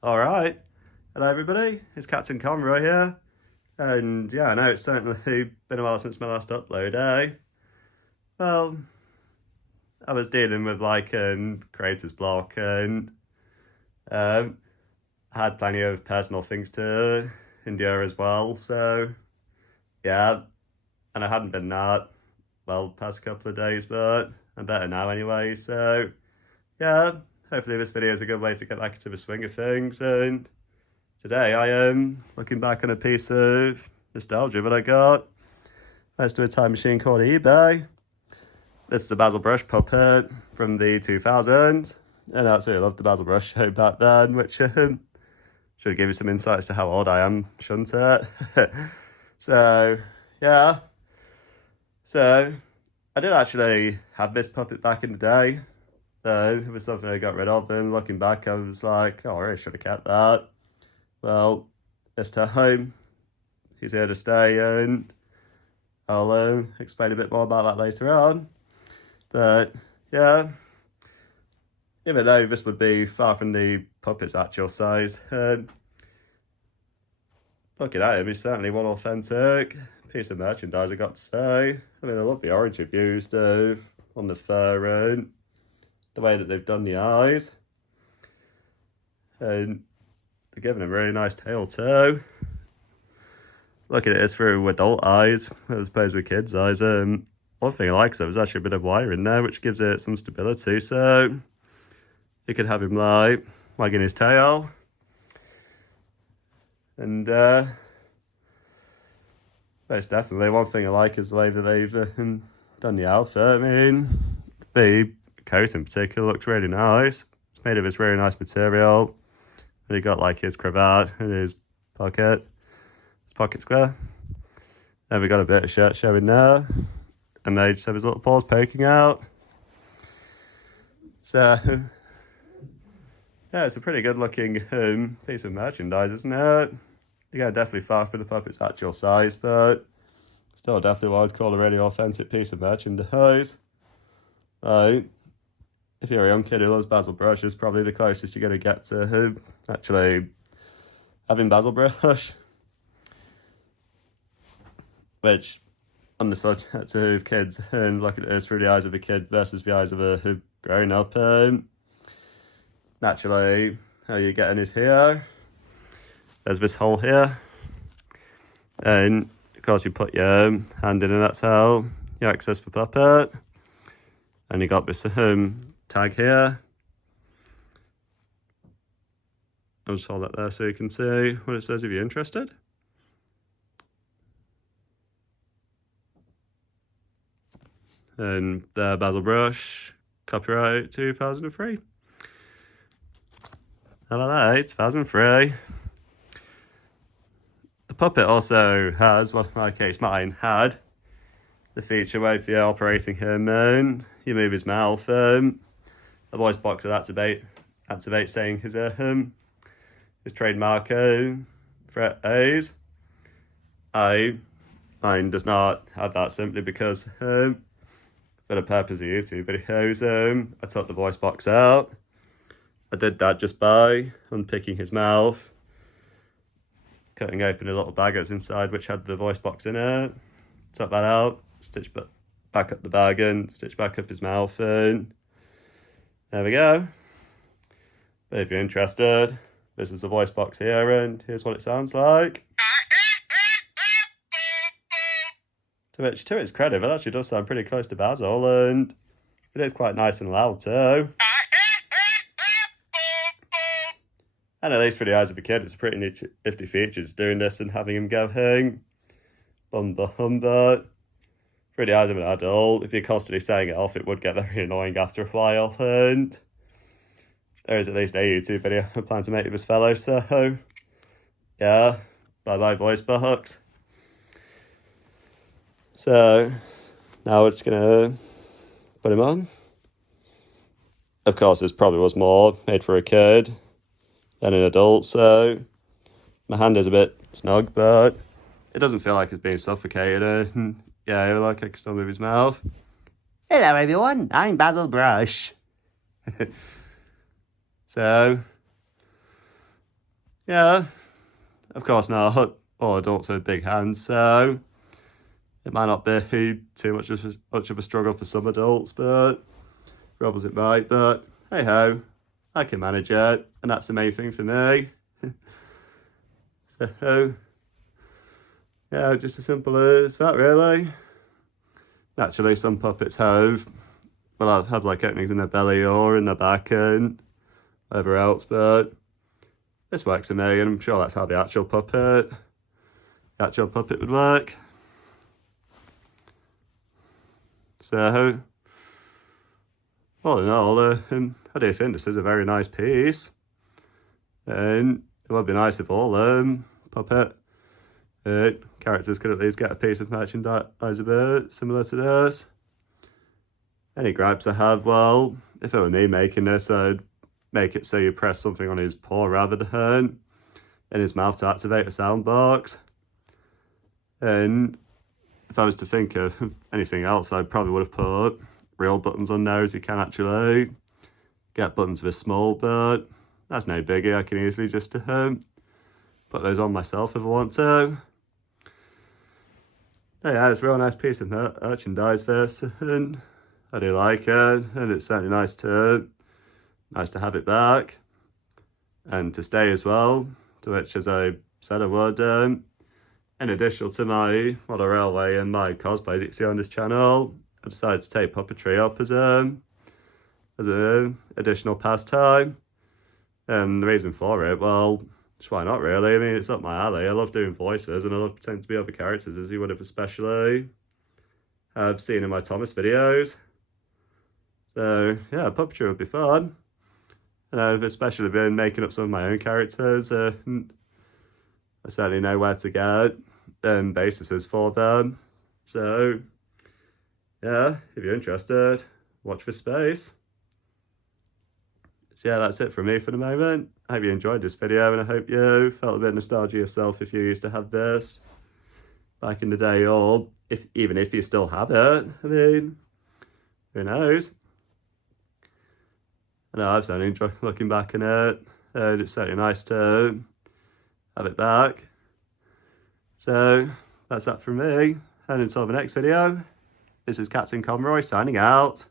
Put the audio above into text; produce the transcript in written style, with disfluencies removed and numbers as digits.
Alright, hello everybody, it's Captain Conroy here, and yeah, I know it's certainly been a while since my last upload, eh? Well, I was dealing with like creator's block and um, I had plenty of personal things to endure as well, so yeah, and I hadn't been that well the past couple of days, but I'm better now anyway, so yeah, hopefully this video is a good way to get back into the swing of things. And today I am looking back on a piece of nostalgia that I got thanks to a time machine called eBay. This is a Basil brush puppet from the 2000s, and I absolutely loved the Basil brush show back then, which should give you some insights to how old I am, shouldn't it? So, yeah. So, I did actually have this puppet back in the day. So, it was something I got rid of, and looking back, I was like, oh, I really should have kept that. Well, this time, he's here to stay, and I'll explain a bit more about that later on. But yeah, even though this would be far from the puppet's actual size, looking at him, he's certainly one authentic piece of merchandise, I got to say. I mean, I love the orange they've used on the fur and the way that they've done the eyes. And they're giving him a really nice tail too. Looking at this through adult eyes as opposed to kids' eyes. One thing I like is there's actually a bit of wire in there, which gives it some stability. So you could have him like wagging his tail. And most definitely one thing I like is the way that they've done the outfit. I mean, the coat in particular looks really nice. It's made of this really nice material. And he got like his cravat and his pocket square. And we got a bit of shirt showing there. And they just have his little paws poking out. So, yeah, it's a pretty good looking piece of merchandise, isn't it? Again, definitely far from the puppet's actual size, but still definitely what I'd call a really authentic piece of merchandise. Right. If you're a young kid who loves Basil brush, it's probably the closest you're going to get to actually having Basil brush. Which, on the subject of kids and looking at this through the eyes of a kid versus the eyes of a grown up, naturally, how you're getting is here. There's this hole here. And, of course, you put your hand in and that's how you access the puppet. And you got this tag here. I'll just hold that there so you can see what it says if you're interested. And the Basil brush, copyright 2003. How about that, 2003. The puppet also has, well in my case mine had, the feature where if you're operating him and you move his mouth, a voice box will activate saying his trademark threat A's. Mine does not have that simply because for the purpose of YouTube videos, I took the voice box out. I did that just by unpicking his mouth, cutting open a little bag that's inside which had the voice box in it, took that out, stitched back up the bag and stitched back up his mouth, and there we go. But if you're interested, this is the voice box here and here's what it sounds like. To its credit, it actually does sound pretty close to Basil, and it is quite nice and loud too. And at least for the eyes of a kid, it's a pretty nifty feature just doing this and having him going bumba humba. For the eyes of an adult, if you're constantly saying it off, it would get very annoying after a while, and there is at least a YouTube video I plan to make with this fellow, so yeah, bye-bye voice box. So, now we're just gonna put him on. Of course, this probably was more made for a kid than an adult, so my hand is a bit snug, but it doesn't feel like it's being suffocated, and yeah, like I can still move his mouth. Hello everyone, I'm Basil Brush. So, yeah, of course now all adults have big hands, so it might not be too much of a struggle for some adults, but for others it might. But hey ho, I can manage it, and that's the main thing for me. So yeah, just as simple as that, really. Naturally, some puppets have like openings in their belly or in their back and whatever else, but this works for me, and I'm sure that's how the actual puppet would work. So, all in all, I do think this is a very nice piece, and it would be nice if all puppet characters could at least get a piece of merchandise a bit similar to this. Any gripes I have, well, if it were me making this, I'd make it so you press something on his paw rather than in his mouth to activate a sound box. And if I was to think of anything else, I probably would have put real buttons on there, as you can actually get buttons this small, but that's no biggie. I can easily just put those on myself if I want to. But yeah, it's a real nice piece of merchandise this, and I do like it, and it's certainly nice to have it back and to stay as well, to which, as I said I would, in addition to my model railway and my cosplays you see on this channel, I decided to take puppetry up as an additional pastime. And the reason for it, well, just why not really? I mean, it's up my alley. I love doing voices, and I love pretending to be other characters, as you would have especially have seen in my Thomas videos. So yeah, puppetry would be fun. And I've especially been making up some of my own characters, and I certainly know where to get bases for them. So yeah, if you're interested, watch this space. So yeah, that's it from me for the moment. I hope you enjoyed this video, and I hope you felt a bit of nostalgia yourself if you used to have this back in the day, or even if you still have it. I mean, who knows? I know I've certainly enjoyed looking back on it. It's certainly nice to have it back. So that's that from me, and until the next video, this is Captain Conroy signing out.